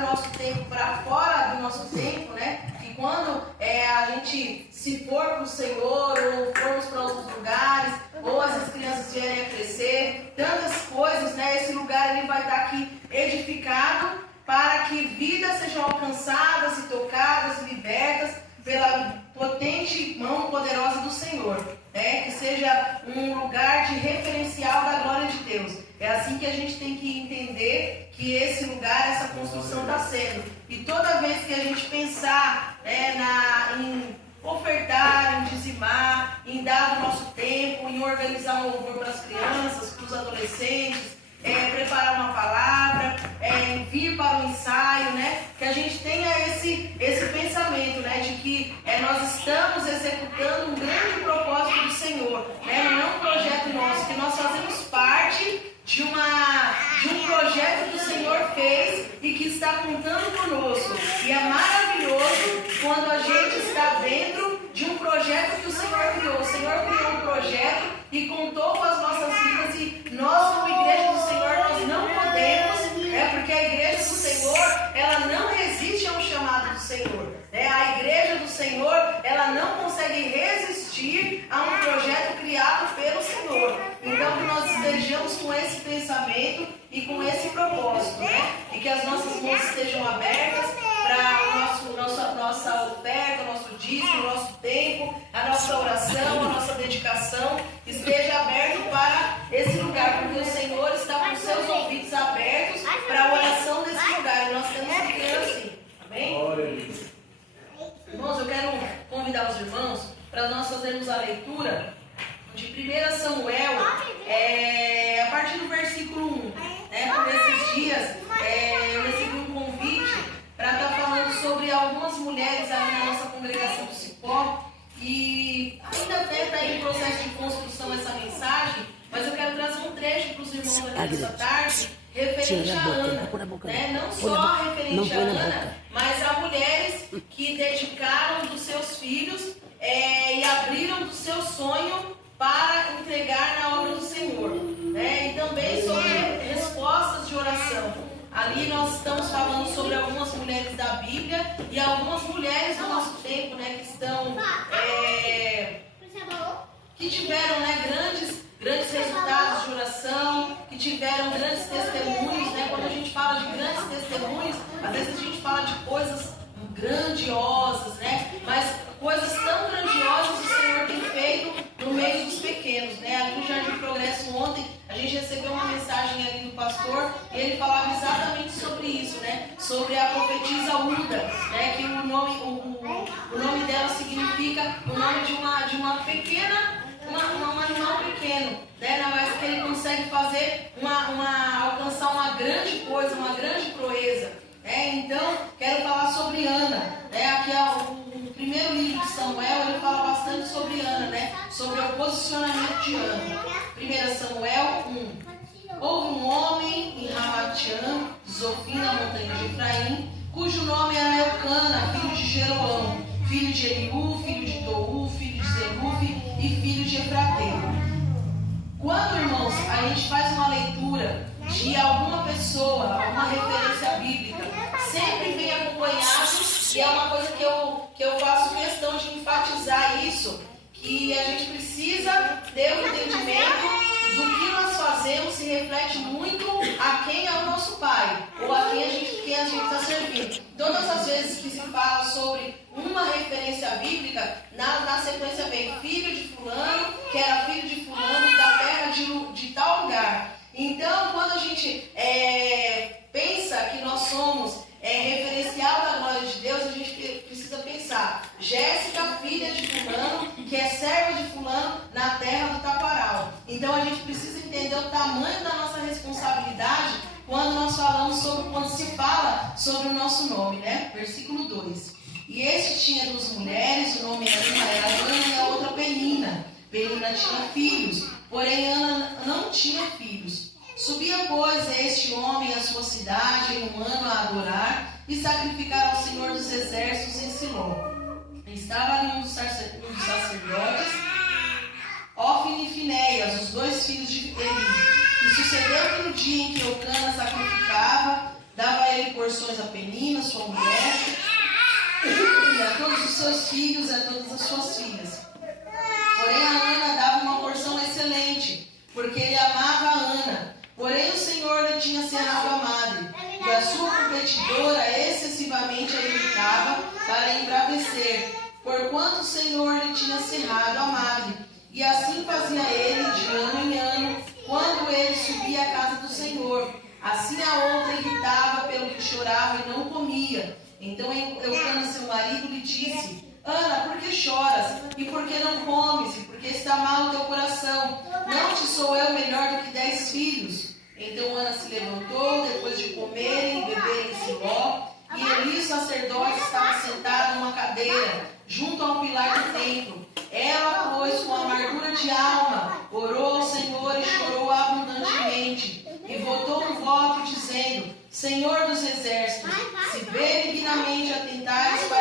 o nosso tempo para fora do nosso tempo, né? E quando a gente se for para o Senhor, ou formos para outros lugares, ou as crianças vierem a crescer, tantas coisas, né? Esse lugar ele vai estar aqui edificado para que vidas sejam alcançadas e tocadas e libertas pela potente mão poderosa do Senhor, né? Que seja um lugar de referencial da glória de Deus. É assim que a gente tem que entender que esse lugar, essa construção está sendo. E toda vez que a gente pensar em ofertar, em dizimar, em dar o nosso tempo, em organizar um louvor para as crianças, para os adolescentes, preparar uma palavra, vir para o ensaio, né? Que a gente tenha esse pensamento, né? De que nós estamos executando um grande propósito do Senhor, né? Não é um projeto nosso, que nós fazemos parte de um projeto que o Senhor fez e que está contando conosco. E é maravilhoso quando a gente está dentro de um projeto que o Senhor criou. O Senhor criou um projeto e contou com as nossas vidas, e nós, como igreja do Senhor, nós não podemos, porque a igreja do Senhor, ela não resiste ao chamado do Senhor. A igreja do Senhor, ela não consegue resistir a um projeto criado pelo Senhor. Então, que nós estejamos com esse pensamento e com esse propósito, né? E que as nossas mãos estejam abertas para nossa oferta, o nosso dízimo, o nosso tempo, a nossa oração, a nossa dedicação esteja aberto para esse lugar, porque o Senhor está com seus ouvidos abertos para a oração desse lugar. E nós temos que crer assim. Amém? Irmãos, eu quero convidar os irmãos para nós fazermos a leitura de 1 Samuel, a partir do versículo 1. Por esses dias, eu recebi um convite para estar falando sobre algumas mulheres ali na nossa congregação do Cipó, e ainda está em processo de construção essa mensagem, mas eu quero trazer um trecho para os irmãos nessa tarde, referente a Ana, não só referente a Ana, mas a mulheres que dedicaram dos seus filhos e abriram do seu sonho para entregar na obra do Senhor, e também sobre respostas de oração. Ali nós estamos falando sobre algumas mulheres da Bíblia e algumas mulheres do nosso tempo, que estão, que tiveram, grandes resultados de oração, que tiveram grandes testemunhos, Quando a gente fala de grandes testemunhos, às vezes a gente fala de coisas grandiosas, Mas coisas tão grandiosas o Senhor tem feito no meio dos pequenos, Ali no Jardim Progresso ontem, a gente recebeu uma mensagem ali do pastor e ele falava exatamente sobre isso, Sobre a profetisa Uda, que o nome dela significa o nome de uma pequena, um animal pequeno, Mas que ele consegue fazer alcançar uma grande coisa, uma grande proeza. Então, quero falar sobre Ana. Aqui o primeiro livro de Samuel, ele fala bastante sobre Ana, sobre o posicionamento de Ana. 1 Samuel 1. Houve um homem em Ramatiã, Zofim, na montanha de Efraim, cujo nome era Elcana, filho de Jeroão, filho de Eliú, filho de Tou, filho de Zerufe e filho de Efrateu. Quando, irmãos, a gente faz uma leitura de alguma pessoa, alguma referência bíblica, sempre vem acompanhado, e é uma coisa que eu faço questão de enfatizar isso, que a gente precisa ter um entendimento do que nós fazemos se reflete muito a quem é o nosso Pai, ou a quem a gente está servindo. Todas as vezes que se fala sobre uma referência bíblica, na sequência vem filho de fulano, que era filho de fulano, da terra de tal lugar. Então, quando a gente pensa que nós somos referencial da glória de Deus, a gente precisa pensar, Jéssica, filha de fulano, que é serva de fulano na terra do Taquaral. Então a gente precisa entender o tamanho da nossa responsabilidade quando se fala sobre o nosso nome, Versículo 2. E este tinha 2 mulheres, o nome uma era Ana e a outra Penina. Penina tinha filhos, porém Ana não tinha filhos. Subia, pois, este homem à sua cidade em um ano a adorar e sacrificar ao Senhor dos Exércitos em Siló. Estava ali um dos sacerdotes, Ofni e Finéias, os 2 filhos de Eli. E sucedeu que no dia em que Eucana sacrificava, dava ele por porções a Penina, sua mulher, e a todos os seus filhos e a todas as suas filhas. Porém, a Ana dava uma porção excelente, porque ele amava a Ana. Porém, o Senhor lhe tinha cerrado a madre, e a sua competidora excessivamente a irritava para embravecer, porquanto o Senhor lhe tinha cerrado a madre. E assim fazia ele de ano em ano, quando ele subia à casa do Senhor. Assim a outra irritava pelo que chorava e não comia. Então Eucana, seu marido, lhe disse: Ana, por que choras? E por que não comes? E por que está mal o teu coração? Não te sou eu melhor do que 10 filhos? Então Ana se levantou, depois de comerem e beberem em Siló, e Eli, o sacerdote, estava sentado numa cadeira, junto ao pilar do templo. Ela, pois, com amargura de alma, orou ao Senhor e chorou abundantemente. E votou um voto, dizendo: Senhor dos exércitos, se benignamente atentares para